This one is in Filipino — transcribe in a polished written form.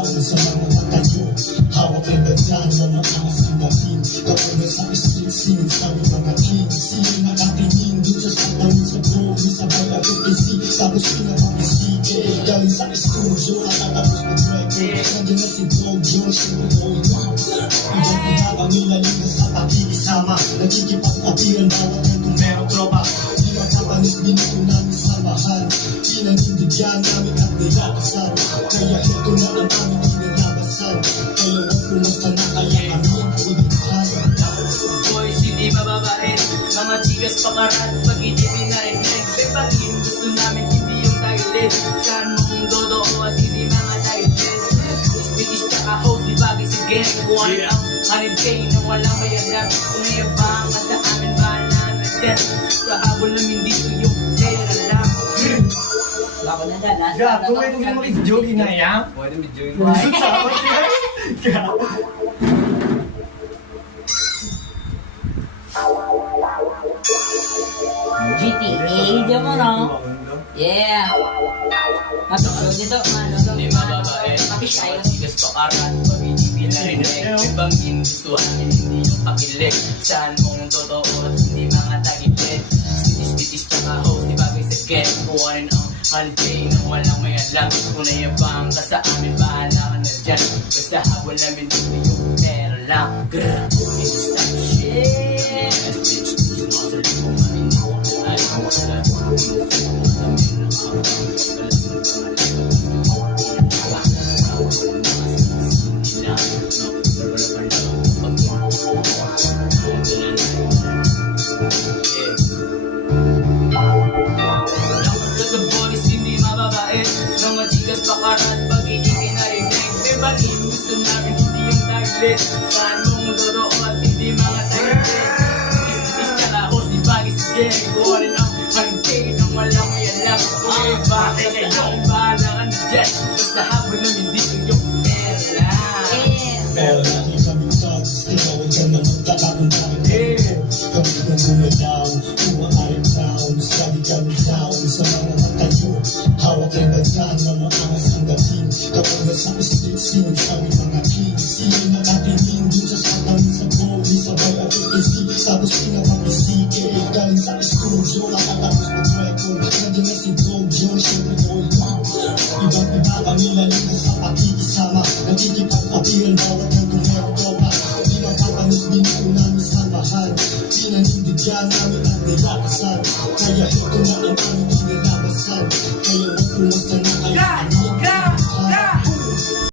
down sa mga mata nyo. Hawak ang ganda ng mga angas ang dating. Kapag nasa street scene sa aming mga king. Sino nakatingin dun sa satang sa bro, sabay at PC. Tapos pinapakisige galing sa studio at tatapos mag-record. Nandiyan na si Dojo, siyempre going up. Ibang pinapamilalim na sa pakikisama. Nagkikipag-apiran bawat kantong merong tropa. Di makapanis binuto namin samahan. Pinanindigan namin at nilakasan. Kaya ito na ang aming inalabasan. Kaya wag kumasta na kaya kami ulitan. Boys, hindi mababain. Mga chikas pakarat, pag hindi pinarinig. May pagin, gusto namin hindi yung tagilid. Saan mong dodo at hindi mga tagilid. Ispikis ka ka host, di bagay sa game. Buwan ang 100K na walang mayagap. Kung nayabang ka sa amin, bahala na dyan. Kahabol namin dito yung pera lang. Bako na dyan, last Gab, kung may tugin mo jogging na yan. Pwede medyo yung Busot sa ako siya. Gab. GTA, dyan mo no? Yeah. Matulog dito, hindi mababae. Mapis tayo. Mga chikas pakarat, pag hindi pinarinig. May bangin, gusto namin hindi yung pakilig. Saan mong totoo at hindi mga tagilid. Sitis-pitis tsaka host, di bagay sa game. Kuwarin ang holiday nang walang may alam. Kung nayabang ka sa amin, bahala ka na dyan. Basta habol namin dito yung pera lang. Grrr, it's that shit. Muscle mo maminyo. Ayaw mo sila. Mga chikas pakarat, pag hindi pinarinig. May bangin, gusto namin hindi yung taglit. Saan mong dodo at hindi mga taglit. Is ka na host, di bagay sa game. Kuwarin ang hanggang nang walang may alam. Kung may bakit kayong bahala ka na dyan. Basta habol namin dito yung pera. Pero lagi kaming thugs, ikaw huwag ka na magtatapon namin dito. Kami kong gumalaw, umaaring rounds. Lagi kami down sa mga mata nyo. Hawak ang ganda ng mga angas ang dating. Kapag nasa street scene sa aming mga king. Sino nakatingin dun sa satang sa body, sabay at PC. Tapos pinapakisige galing sa studio at tatapos mag-record. Nandiyan na si Dojo, siyempre going up. Ibang iba kami lalim na sa pakikisama. Nagkikipag-apiran bawat kantong merong tropa. Di makapanis binuto namin samahan. Pinanindigan namin at nilakasan. Kaya ito na ang aming